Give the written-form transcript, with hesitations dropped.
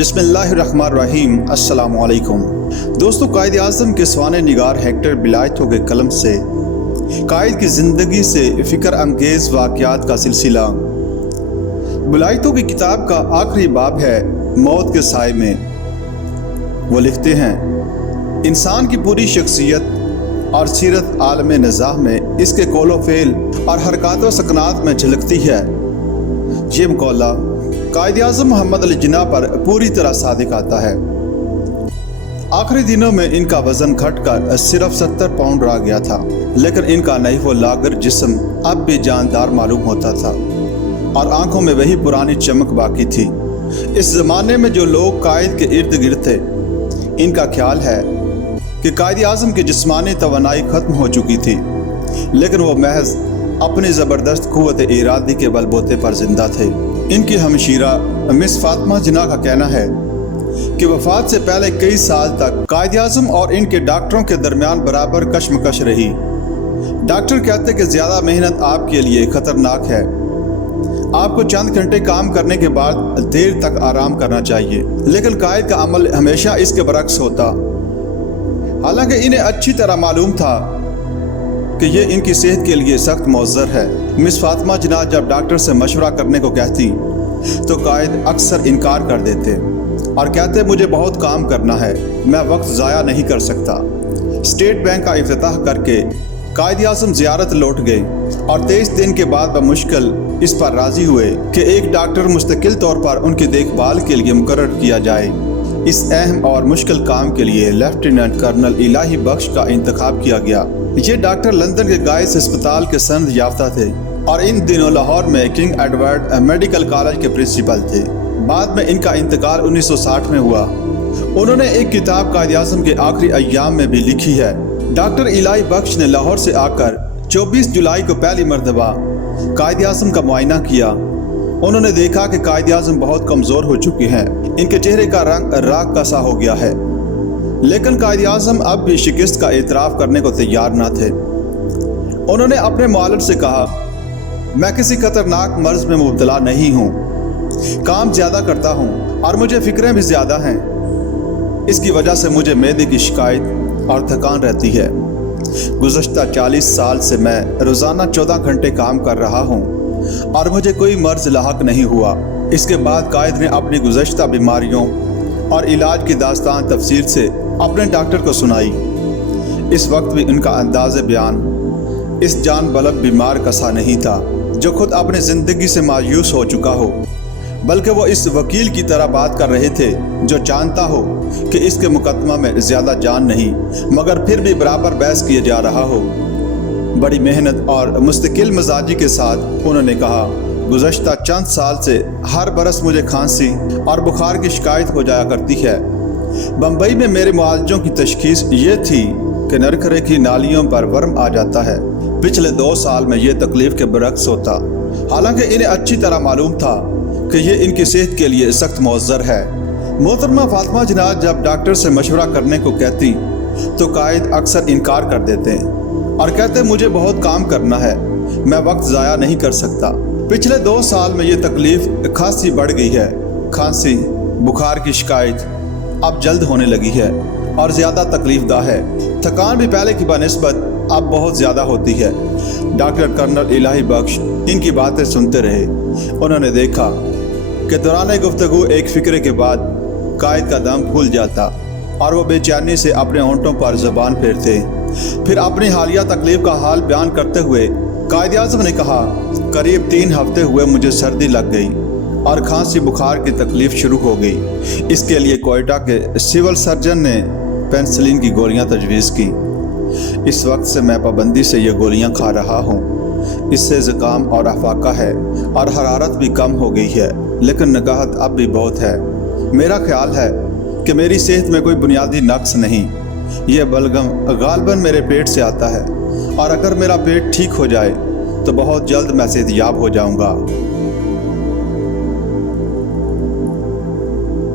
बिस्मिल्लाहिर्रहमानिर्रहीम। अस्सलाम वालेकुम दोस्तों, कायद आज़म के स्वाने निगार हेक्टर बिलायतों के कलम से कायद की ज़िंदगी से फ़िक्र अंगेज़ वाक़यात का सिलसिला। बिलायतों की किताब का आखिरी बाब है मौत के साए में। वो लिखते हैं, इंसान की पूरी शख्सियत और सीरत आलम निज़ाह में इसके कौलो फ़ेल और हरकत व सकनात में झलकती है। ये मकौला कायद आज़म मोहम्मद अली जिन्ना पर पूरी तरह सादिक आता है। आखिरी दिनों में इनका वज़न घटकर सिर्फ 70 पाउंड रह गया था, लेकिन इनका नहीफ व लागर जिस्म अब भी जानदार मालूम होता था और आंखों में वही पुरानी चमक बाकी थी। इस ज़माने में जो लोग कायद के इर्द गिर्द थे, इनका ख्याल है कि कायद आज़म की जिस्मानी तवानाई ख़त्म हो चुकी थी, लेकिन वो महज अपनी ज़बरदस्त क़ुव्वत इरादी के बलबूते पर जिंदा थे। इनकी हमशीरा मिस फातिमा जिन्ना का कहना है कि वफ़ात से पहले कई साल तक कायद आज़म और इनके डॉक्टरों के दरमियान बराबर कशमकश रही। डॉक्टर कहते कि ज़्यादा मेहनत आपके लिए ख़तरनाक है, आपको चंद घंटे काम करने के बाद देर तक आराम करना चाहिए, लेकिन कायद का अमल हमेशा इसके बरक्स होता। हालांकि इन्हें अच्छी तरह मालूम था कि ये इनकी सेहत के लिए सख्त मौज़र है। मिस फातिमा जिन्ना जब डॉक्टर से मशवरा करने को कहती तो कायद अक्सर इनकार कर देते और कहते, मुझे बहुत काम करना है, मैं वक्त ज़ाया नहीं कर सकता। स्टेट बैंक का इफ्तिताह करके कायद आज़म ज़ियारत लौट गए और 23 दिन के बाद बमुश्किल इस पर राज़ी हुए कि एक डॉक्टर मुस्तकिल तौर पर उनकी देखभाल के लिए मुकर्रर किया जाए। इस अहम और मुश्किल काम के लिए लेफ्टिनेंट कर्नल इलाही बख्श का इंतखाब किया गया। ये डॉक्टर लंदन के गाइस अस्पताल के सनद याफ्ता थे और इन दिनों लाहौर में किंग एडवर्ड मेडिकल कॉलेज के प्रिंसिपल थे। बाद में इनका इंतकाल 1960 में हुआ। उन्होंने एक किताब कायद आज़म के आखिरी अय्याम में भी लिखी है। डॉक्टर इलाही बख्श ने लाहौर से आकर 24 जुलाई को पहली मरतबा कायद आज़म का मुआयना किया। उन्होंने देखा कि कायद आज़म बहुत कमज़ोर हो चुके हैं, इनके चेहरे का रंग राख का सा हो गया है, लेकिन कायद आज़म अब भी शिकस्त का एतराफ़ करने को तैयार न थे। उन्होंने अपने मुआलिज से कहा, मैं किसी खतरनाक मर्ज में मुब्तला नहीं हूँ, काम ज़्यादा करता हूँ और मुझे फ़िक्रें भी ज़्यादा हैं। इसकी वजह से मुझे मैदे की शिकायत और थकान रहती है। गुज़श्ता 40 साल से मैं रोज़ाना 14 घंटे काम कर रहा हूँ और मुझे कोई मर्ज लाहक नहीं हुआ। इसके बाद कायद ने अपनी गुज़श्ता बीमारियों और इलाज की दास्तान तफसील से अपने डॉक्टर को सुनाई। इस वक्त भी उनका अंदाज़ बयान इस जान बलब बीमार का सा नहीं था जो खुद अपनी ज़िंदगी से मायूस हो चुका हो, बल्कि वो इस वकील की तरह बात कर रहे थे जो जानता हो कि इसके मुकदमा में ज़्यादा जान नहीं, मगर फिर भी बराबर बहस किए जा रहा हो। बड़ी मेहनत और मुस्तकिल मिजाजी के साथ उन्होंने कहा, गुज़श्ता चंद साल से हर बरस मुझे खांसी और बुखार की शिकायत हो जाया करती है। बम्बई में मेरे मुआलजों की तशखीस ये थी कि नरखरे की नालियों पर वर्म आ जाता है। पिछले 2 साल में ये तकलीफ़ के बरक्स होता। हालांकि इन्हें अच्छी तरह मालूम था कि ये इनकी सेहत के लिए सख्त मौज़र है। मोहतरमा फातिमा जिन्ना जब डॉक्टर से मशवरा करने को कहती तो कायद अक्सर इनकार कर देते और कहते, मुझे बहुत काम करना है, मैं वक्त ज़ाया नहीं कर सकता। पिछले 2 साल में ये तकलीफ़ खासी बढ़ गई है। खांसी बुखार की शिकायत अब जल्द होने लगी है और ज़्यादा तकलीफ़दा है। थकान भी पहले की बनिस्बत अब बहुत ज़्यादा होती है। डॉक्टर कर्नल इलाही बख्श इनकी बातें सुनते रहे। उन्होंने देखा कि दौरान गुफ्तगू एक फ़िक्रे के बाद कायद का दम फूल जाता और वो बेचैनी से अपने होंठों पर ज़बान फेरते। फिर अपनी हालिया तकलीफ़ का हाल बयान करते हुए कायद आज़म ने कहा, करीब 3 हफ्ते हुए मुझे सर्दी लग गई और खांसी बुखार की तकलीफ़ शुरू हो गई। इसके लिए कोयटा के सिविल सर्जन ने पेनिसिलिन की गोलियां तजवीज़ की। इस वक्त से मैं पाबंदी से ये गोलियां खा रहा हूँ। इससे ज़ुकाम और अफाका है और हरारत भी कम हो गई है, लेकिन नकाहत अब भी बहुत है। मेरा ख्याल है कि मेरी सेहत में कोई बुनियादी नक्स नहीं। यह बलगम गालबन मेरे पेट से आता है और अगर मेरा पेट ठीक हो जाए तो बहुत जल्द मैं सेहतयाब हो जाऊँगा।